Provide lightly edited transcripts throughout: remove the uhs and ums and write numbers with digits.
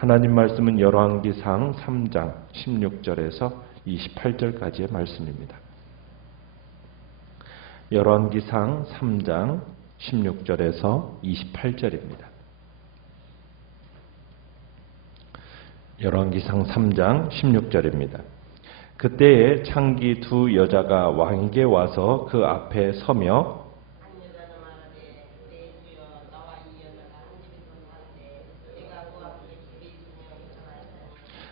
하나님 말씀은 열왕기상 3장 16절에서 28절까지의 말씀입니다. 열왕기상 3장 16절에서 28절입니다. 열왕기상 3장 16절입니다. 그때에 창기 두 여자가 왕에게 와서 그 앞에 서며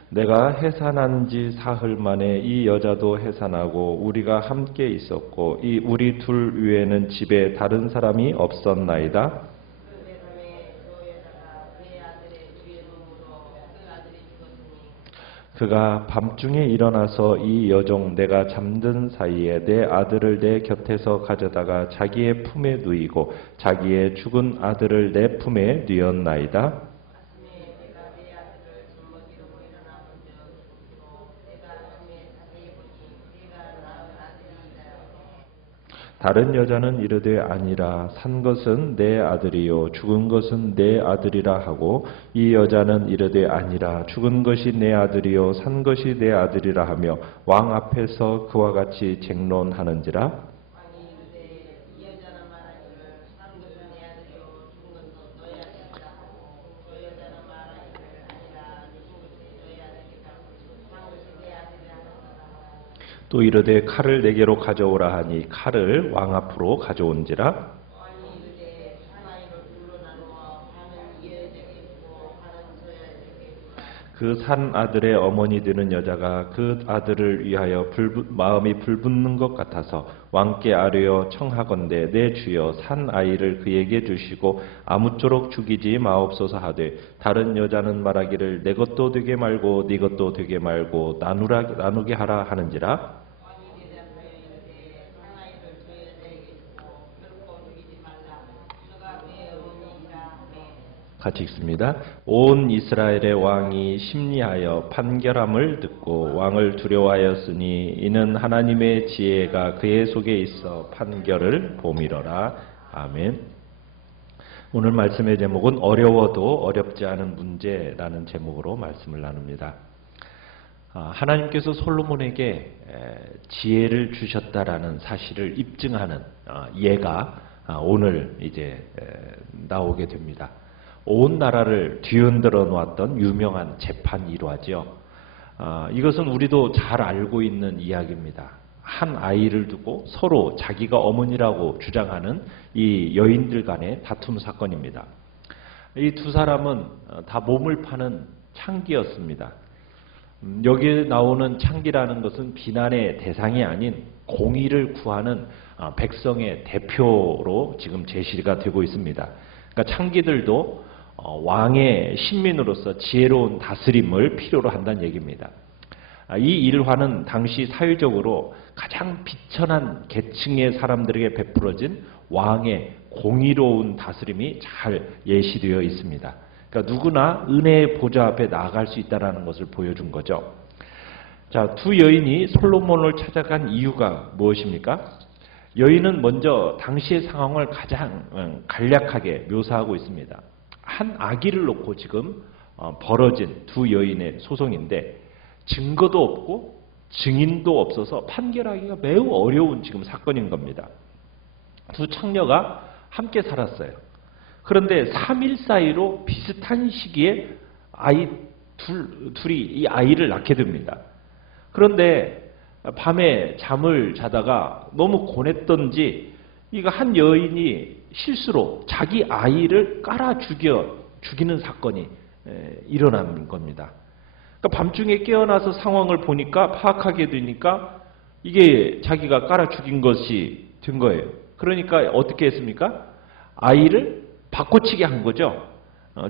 내가 해산한 지 사흘 만에 이 여자도 해산하고 우리가 함께 있었고 이 우리 둘 외에는 집에 다른 사람이 없었나이다. 그가 밤중에 일어나서 이 여종 내가 잠든 사이에 내 아들을 내 곁에서 가져다가 자기의 품에 누이고 자기의 죽은 아들을 내 품에 누였나이다. 다른 여자는 이르되 아니라 산 것은 내 아들이요 죽은 것은 내 아들이라 하고 이 여자는 이르되 아니라 죽은 것이 내 아들이요 산 것이 내 아들이라 하며 왕 앞에서 그와 같이 쟁론하는지라. 또 이르되 칼을 내게로 가져오라 하니 칼을 왕 앞으로 가져온지라. 그 산 아들의 어머니 되는 여자가 그 아들을 위하여 마음이 불붙는 것 같아서 왕께 아뢰어 청하건대 내 주여 산 아이를 그에게 주시고 아무쪼록 죽이지 마옵소서 하되 다른 여자는 말하기를 내 것도 되게 말고 네 것도 되게 말고 나누게 하라 하는지라. 같이 읽습니다. 온 이스라엘의 왕이 심리하여 판결함을 듣고 왕을 두려워하였으니 이는 하나님의 지혜가 그의 속에 있어 판결을 봄이러라. 아멘. 오늘 말씀의 제목은 어려워도 어렵지 않은 문제라는 제목으로 말씀을 나눕니다. 하나님께서 솔로몬에게 지혜를 주셨다라는 사실을 입증하는 예가 오늘 이제 나오게 됩니다. 온 나라를 뒤흔들어 놓았던 유명한 재판 일화죠. 이것은 우리도 잘 알고 있는 이야기입니다. 한 아이를 두고 서로 자기가 어머니라고 주장하는 이 여인들 간의 다툼 사건입니다. 이 두 사람은 다 몸을 파는 창기였습니다. 여기에 나오는 창기라는 것은 비난의 대상이 아닌 공의를 구하는 백성의 대표로 지금 제시가 되고 있습니다. 그러니까 창기들도 왕의 신민으로서 지혜로운 다스림을 필요로 한다는 얘기입니다. 이 일화는 당시 사회적으로 가장 비천한 계층의 사람들에게 베풀어진 왕의 공의로운 다스림이 잘 예시되어 있습니다. 그러니까 누구나 은혜의 보좌 앞에 나아갈 수 있다는 것을 보여준 거죠. 자, 두 여인이 솔로몬을 찾아간 이유가 무엇입니까? 여인은 먼저 당시의 상황을 가장 간략하게 묘사하고 있습니다. 한 아기를 놓고 지금 벌어진 두 여인의 소송인데 증거도 없고 증인도 없어서 판결하기가 매우 어려운 지금 사건인 겁니다. 두 창녀가 함께 살았어요. 그런데 3일 사이로 비슷한 시기에 아이 둘이 이 아이를 낳게 됩니다. 그런데 밤에 잠을 자다가 너무 고냈던지 이거 한 여인이 실수로 자기 아이를 깔아 죽이는 사건이 일어난 겁니다. 그러니까 밤중에 깨어나서 상황을 보니까 파악하게 되니까 이게 자기가 깔아 죽인 것이 된 거예요. 그러니까 어떻게 했습니까? 아이를 바꿔치기 한 거죠.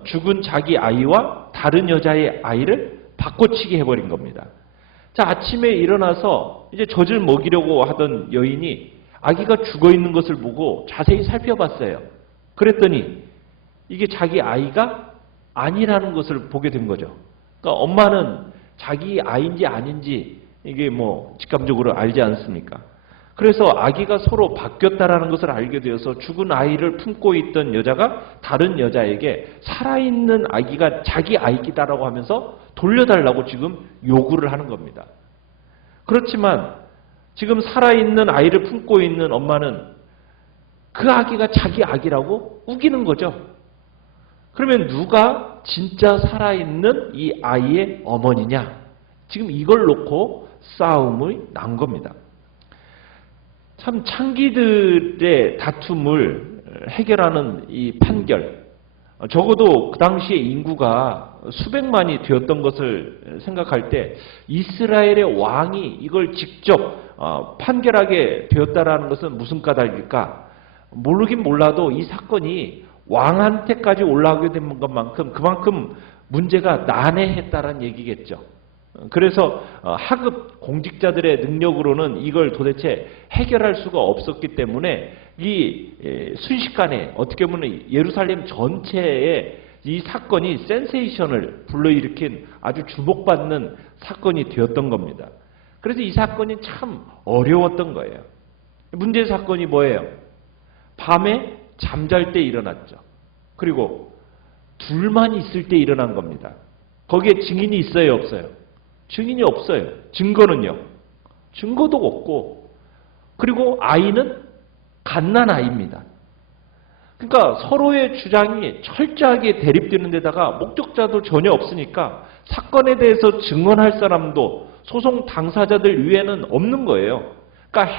죽은 자기 아이와 다른 여자의 아이를 바꿔치기 해버린 겁니다. 자, 아침에 일어나서 이제 젖을 먹이려고 하던 여인이 아기가 죽어 있는 것을 보고 자세히 살펴봤어요. 그랬더니 이게 자기 아이가 아니라는 것을 보게 된 거죠. 그러니까 엄마는 자기 아이인지 아닌지 이게 뭐 직감적으로 알지 않습니까? 그래서 아기가 서로 바뀌었다라는 것을 알게 되어서 죽은 아이를 품고 있던 여자가 다른 여자에게 살아있는 아기가 자기 아이기다라고 하면서 돌려달라고 지금 요구를 하는 겁니다. 그렇지만 지금 살아있는 아이를 품고 있는 엄마는 그 아기가 자기 아기라고 우기는 거죠. 그러면 누가 진짜 살아있는 이 아이의 어머니냐? 지금 이걸 놓고 싸움이 난 겁니다. 참 창기들의 다툼을 해결하는 이 판결, 적어도 그 당시에 인구가 수백만이 되었던 것을 생각할 때 이스라엘의 왕이 이걸 직접 판결하게 되었다라는 것은 무슨 까닭일까? 모르긴 몰라도 이 사건이 왕한테까지 올라오게 된 것만큼 그만큼 문제가 난해했다라는 얘기겠죠. 그래서 하급 공직자들의 능력으로는 이걸 도대체 해결할 수가 없었기 때문에 이 순식간에 어떻게 보면 예루살렘 전체에 이 사건이 센세이션을 불러일으킨 아주 주목받는 사건이 되었던 겁니다. 그래서 이 사건이 참 어려웠던 거예요. 문제의 사건이 뭐예요? 밤에 잠잘 때 일어났죠. 그리고 둘만 있을 때 일어난 겁니다. 거기에 증인이 있어요, 없어요? 증인이 없어요. 증거는요? 증거도 없고, 그리고 아이는 갓난 아이입니다. 그러니까 서로의 주장이 철저하게 대립되는 데다가 목격자도 전혀 없으니까 사건에 대해서 증언할 사람도 소송 당사자들 위에는 없는 거예요. 그러니까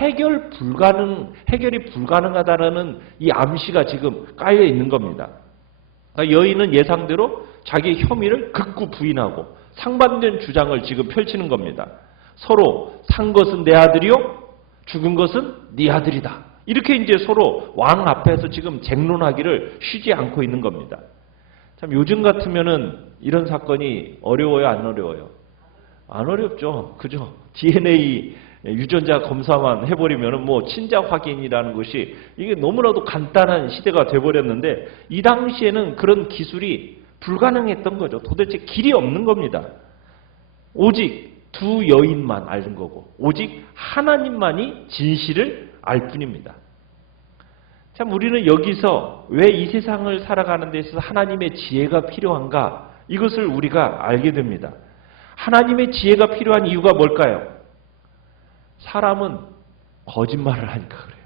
해결이 불가능하다는 이 암시가 지금 깔려 있는 겁니다. 그러니까 여인은 예상대로 자기 혐의를 극구 부인하고 상반된 주장을 지금 펼치는 겁니다. 서로 산 것은 내 아들이요, 죽은 것은 네 아들이다. 이렇게 이제 서로 왕 앞에서 지금 쟁론하기를 쉬지 않고 있는 겁니다. 참 요즘 같으면은 이런 사건이 어려워요, 안 어려워요? 안 어렵죠. 그죠? DNA 유전자 검사만 해버리면은 뭐 친자 확인이라는 것이 이게 너무나도 간단한 시대가 돼버렸는데 이 당시에는 그런 기술이 불가능했던 거죠. 도대체 길이 없는 겁니다. 오직 두 여인만 아는 거고 오직 하나님만이 진실을 알 뿐입니다. 참 우리는 여기서 왜 이 세상을 살아가는 데 있어서 하나님의 지혜가 필요한가? 이것을 우리가 알게 됩니다. 하나님의 지혜가 필요한 이유가 뭘까요? 사람은 거짓말을 하니까 그래요.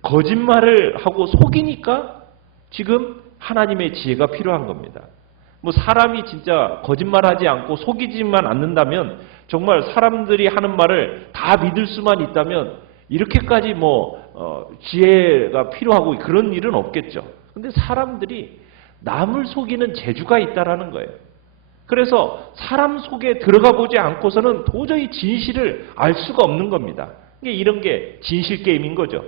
거짓말을 하고 속이니까 지금 하나님의 지혜가 필요한 겁니다. 뭐 사람이 진짜 거짓말하지 않고 속이지만 않는다면 정말 사람들이 하는 말을 다 믿을 수만 있다면 이렇게까지 지혜가 필요하고 그런 일은 없겠죠. 근데 사람들이 남을 속이는 재주가 있다라는 거예요. 그래서 사람 속에 들어가 보지 않고서는 도저히 진실을 알 수가 없는 겁니다. 이런 게 진실 게임인 거죠.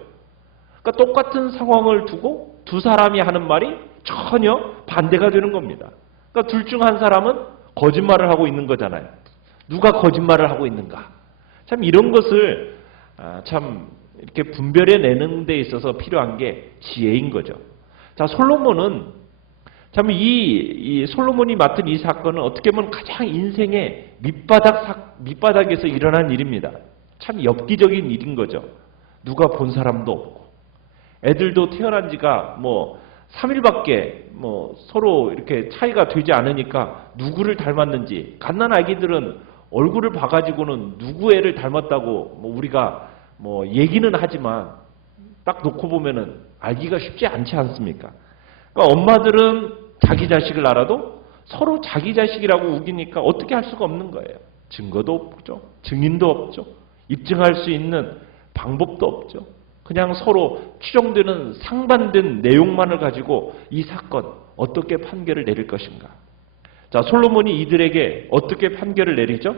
그러니까 똑같은 상황을 두고 두 사람이 하는 말이 전혀 반대가 되는 겁니다. 그러니까 둘 중 한 사람은 거짓말을 하고 있는 거잖아요. 누가 거짓말을 하고 있는가? 참 이런 것을 참 이렇게 분별해내는 데 있어서 필요한 게 지혜인 거죠. 자, 솔로몬은 참 이 솔로몬이 맡은 이 사건은 어떻게 보면 가장 인생의 밑바닥에서 일어난 일입니다. 참 엽기적인 일인 거죠. 누가 본 사람도 없고 애들도 태어난 지가 3일밖에 서로 이렇게 차이가 되지 않으니까 누구를 닮았는지 갓난 아기들은 얼굴을 봐가지고는 누구 애를 닮았다고 우리가 얘기는 하지만 딱 놓고 보면은 알기가 쉽지 않지 않습니까? 그러니까 엄마들은 자기 자식을 알아도 서로 자기 자식이라고 우기니까 어떻게 할 수가 없는 거예요. 증거도 없죠. 증인도 없죠. 입증할 수 있는 방법도 없죠. 그냥 서로 추정되는 상반된 내용만을 가지고 이 사건 어떻게 판결을 내릴 것인가. 자, 솔로몬이 이들에게 어떻게 판결을 내리죠?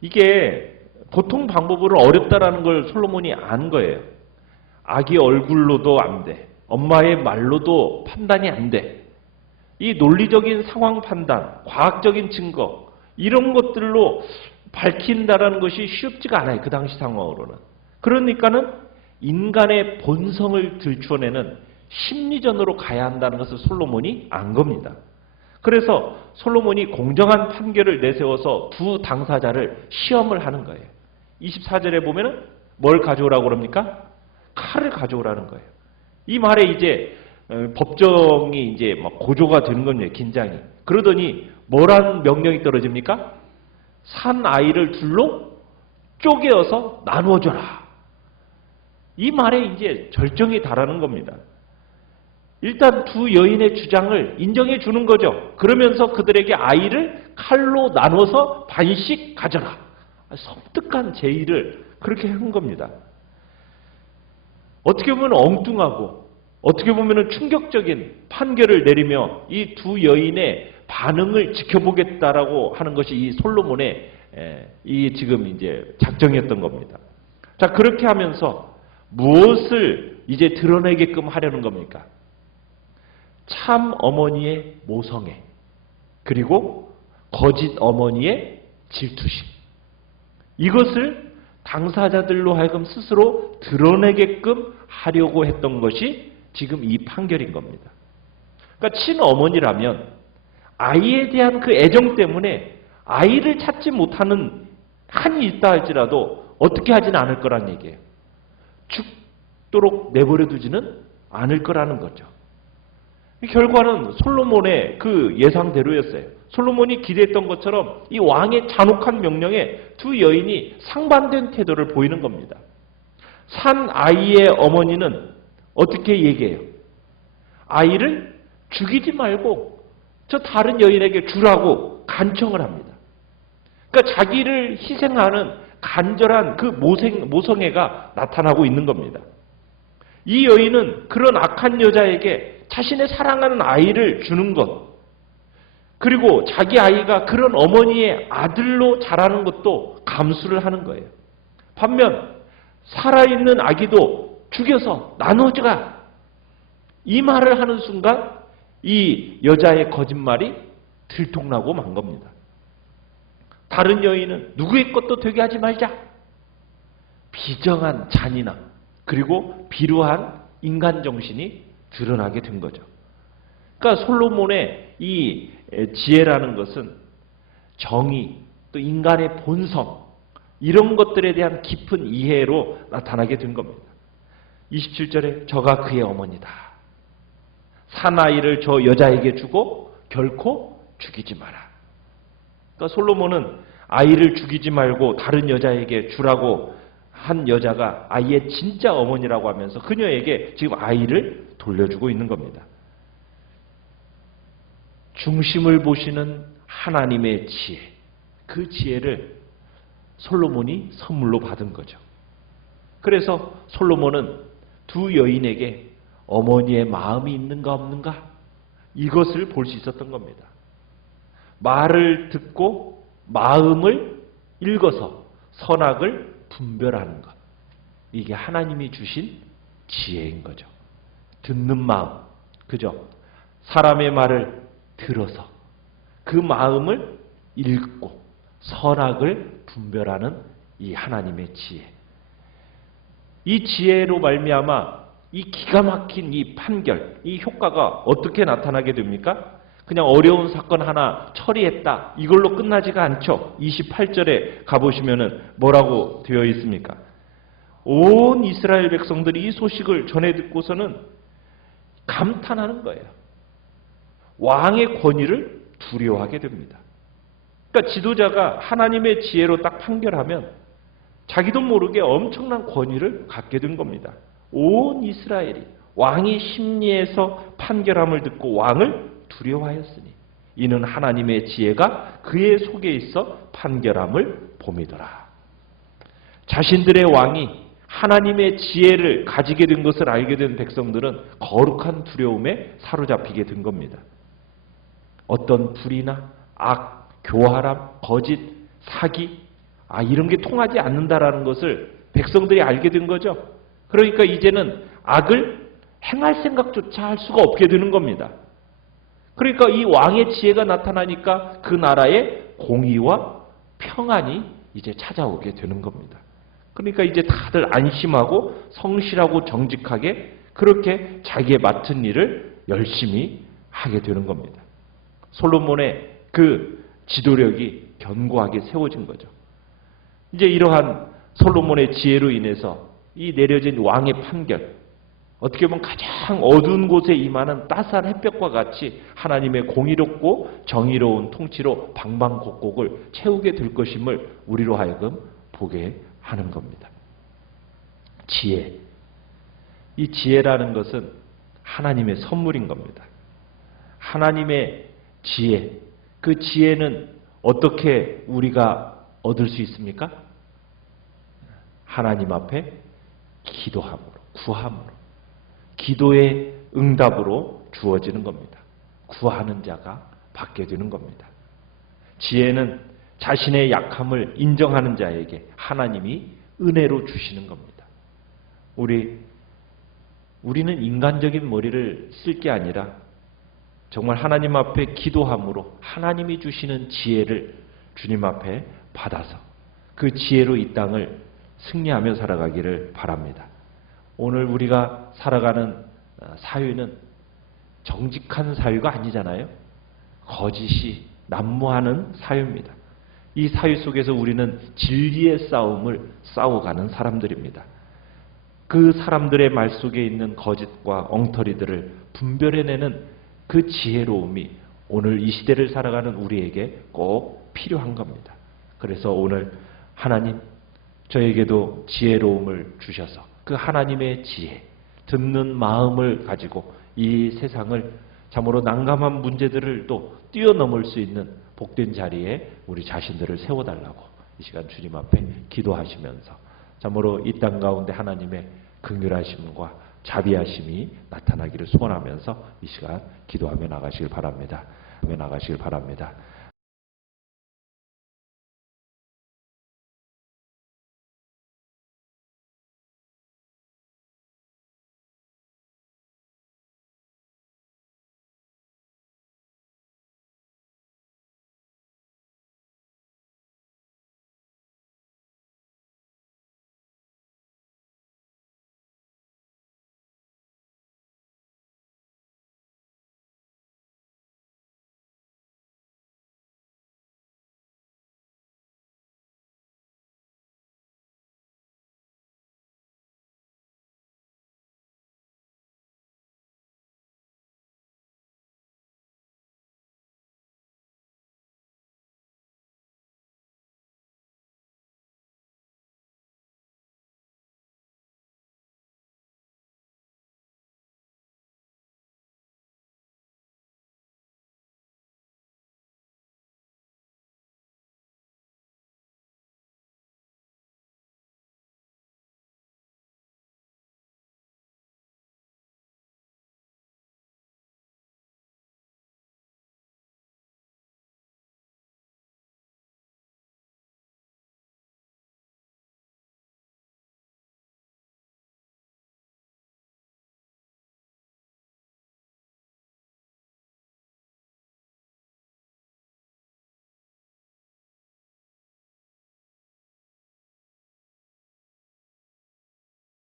이게 보통 방법으로 어렵다라는 걸 솔로몬이 안 거예요. 아기 얼굴로도 안 돼. 엄마의 말로도 판단이 안 돼. 이 논리적인 상황 판단, 과학적인 증거 이런 것들로 밝힌다라는 것이 쉽지가 않아요. 그 당시 상황으로는. 그러니까는 인간의 본성을 들춰내는 심리전으로 가야 한다는 것을 솔로몬이 안 겁니다. 그래서 솔로몬이 공정한 판결을 내세워서 두 당사자를 시험을 하는 거예요. 24절에 보면은 뭘 가져오라고 그럽니까? 칼을 가져오라는 거예요. 이 말에 이제 법정이 이제 막 고조가 되는 겁니다. 긴장이. 그러더니 뭐란 명령이 떨어집니까? 산 아이를 둘로 쪼개어서 나누어줘라. 이 말에 이제 절정이 달하는 겁니다. 일단 두 여인의 주장을 인정해 주는 거죠. 그러면서 그들에게 아이를 칼로 나눠서 반씩 가져라. 섬뜩한 제의를 그렇게 한 겁니다. 어떻게 보면 엉뚱하고 어떻게 보면 충격적인 판결을 내리며 이 두 여인의 반응을 지켜보겠다라고 하는 것이 이 솔로몬의 이 지금 이제 작정이었던 겁니다. 자, 그렇게 하면서 무엇을 이제 드러내게끔 하려는 겁니까? 참 어머니의 모성애, 그리고 거짓 어머니의 질투심. 이것을 당사자들로 하여금 스스로 드러내게끔 하려고 했던 것이 지금 이 판결인 겁니다. 그러니까 친어머니라면 아이에 대한 그 애정 때문에 아이를 찾지 못하는 한이 있다 할지라도 어떻게 하지는 않을 거란 얘기예요. 죽도록 내버려 두지는 않을 거라는 거죠. 결과는 솔로몬의 그 예상대로였어요. 솔로몬이 기대했던 것처럼 이 왕의 잔혹한 명령에 두 여인이 상반된 태도를 보이는 겁니다. 산 아이의 어머니는 어떻게 얘기해요? 아이를 죽이지 말고 저 다른 여인에게 주라고 간청을 합니다. 그러니까 자기를 희생하는 간절한 그 모성애가 나타나고 있는 겁니다. 이 여인은 그런 악한 여자에게 자신의 사랑하는 아이를 주는 것, 그리고 자기 아이가 그런 어머니의 아들로 자라는 것도 감수를 하는 거예요. 반면 살아있는 아기도 죽여서 나눠줘라. 이 말을 하는 순간 이 여자의 거짓말이 들통나고 만 겁니다. 다른 여인은 누구의 것도 되게 하지 말자. 비정한 잔인함, 그리고 비루한 인간 정신이 드러나게 된 거죠. 그러니까 솔로몬의 이 지혜라는 것은 정의, 또 인간의 본성, 이런 것들에 대한 깊은 이해로 나타나게 된 겁니다. 27절에 저가 그의 어머니다. 사나이를 저 여자에게 주고 결코 죽이지 마라. 그러니까 솔로몬은 아이를 죽이지 말고 다른 여자에게 주라고 한 여자가 아이의 진짜 어머니라고 하면서 그녀에게 지금 아이를 돌려주고 있는 겁니다. 중심을 보시는 하나님의 지혜, 그 지혜를 솔로몬이 선물로 받은 거죠. 그래서 솔로몬은 두 여인에게 어머니의 마음이 있는가 없는가 이것을 볼 수 있었던 겁니다. 말을 듣고 마음을 읽어서 선악을 분별하는 것, 이게 하나님이 주신 지혜인 거죠. 듣는 마음, 그죠? 사람의 말을 들어서 그 마음을 읽고 선악을 분별하는 이 하나님의 지혜. 이 지혜로 말미암아 이 기가 막힌 이 판결, 이 효과가 어떻게 나타나게 됩니까? 그냥 어려운 사건 하나 처리했다, 이걸로 끝나지가 않죠. 28절에 가보시면은 뭐라고 되어 있습니까? 온 이스라엘 백성들이 이 소식을 전해 듣고서는 감탄하는 거예요. 왕의 권위를 두려워하게 됩니다. 그러니까 지도자가 하나님의 지혜로 딱 판결하면 자기도 모르게 엄청난 권위를 갖게 된 겁니다. 온 이스라엘이 왕이 심리에서 판결함을 듣고 왕을 두려워하였으니 이는 하나님의 지혜가 그의 속에 있어 판결함을 봄이더라. 자신들의 왕이 하나님의 지혜를 가지게 된 것을 알게 된 백성들은 거룩한 두려움에 사로잡히게 된 겁니다. 어떤 불의나 악, 교활함, 거짓, 사기, 이런 게 통하지 않는다라는 것을 백성들이 알게 된 거죠. 그러니까 이제는 악을 행할 생각조차 할 수가 없게 되는 겁니다. 그러니까 이 왕의 지혜가 나타나니까 그 나라에 공의와 평안이 이제 찾아오게 되는 겁니다. 그러니까 이제 다들 안심하고 성실하고 정직하게 그렇게 자기의 맡은 일을 열심히 하게 되는 겁니다. 솔로몬의 그 지도력이 견고하게 세워진 거죠. 이제 이러한 솔로몬의 지혜로 인해서 이 내려진 왕의 판결, 어떻게 보면 가장 어두운 곳에 임하는 따스한 햇볕과 같이 하나님의 공의롭고 정의로운 통치로 방방곡곡을 채우게 될 것임을 우리로 하여금 보게 하는 겁니다. 지혜. 이 지혜라는 것은 하나님의 선물인 겁니다. 하나님의 지혜. 그 지혜는 어떻게 우리가 얻을 수 있습니까? 하나님 앞에 기도함으로, 구함으로. 기도의 응답으로 주어지는 겁니다. 구하는 자가 받게 되는 겁니다. 지혜는 자신의 약함을 인정하는 자에게 하나님이 은혜로 주시는 겁니다. 우리는 인간적인 머리를 쓸 게 아니라 정말 하나님 앞에 기도함으로 하나님이 주시는 지혜를 주님 앞에 받아서 그 지혜로 이 땅을 승리하며 살아가기를 바랍니다. 오늘 우리가 살아가는 사회는 정직한 사회가 아니잖아요. 거짓이 난무하는 사회입니다. 이 사회 속에서 우리는 진리의 싸움을 싸워가는 사람들입니다. 그 사람들의 말 속에 있는 거짓과 엉터리들을 분별해내는 그 지혜로움이 오늘 이 시대를 살아가는 우리에게 꼭 필요한 겁니다. 그래서 오늘 하나님, 저에게도 지혜로움을 주셔서 그 하나님의 지혜, 듣는 마음을 가지고 이 세상을 참으로 난감한 문제들을 또 뛰어넘을 수 있는 복된 자리에 우리 자신들을 세워달라고 이 시간 주님 앞에 기도하시면서 참으로 이 땅 가운데 하나님의 긍휼하심과 자비하심이 나타나기를 소원하면서 이 시간 기도하며 나가시길 바랍니다.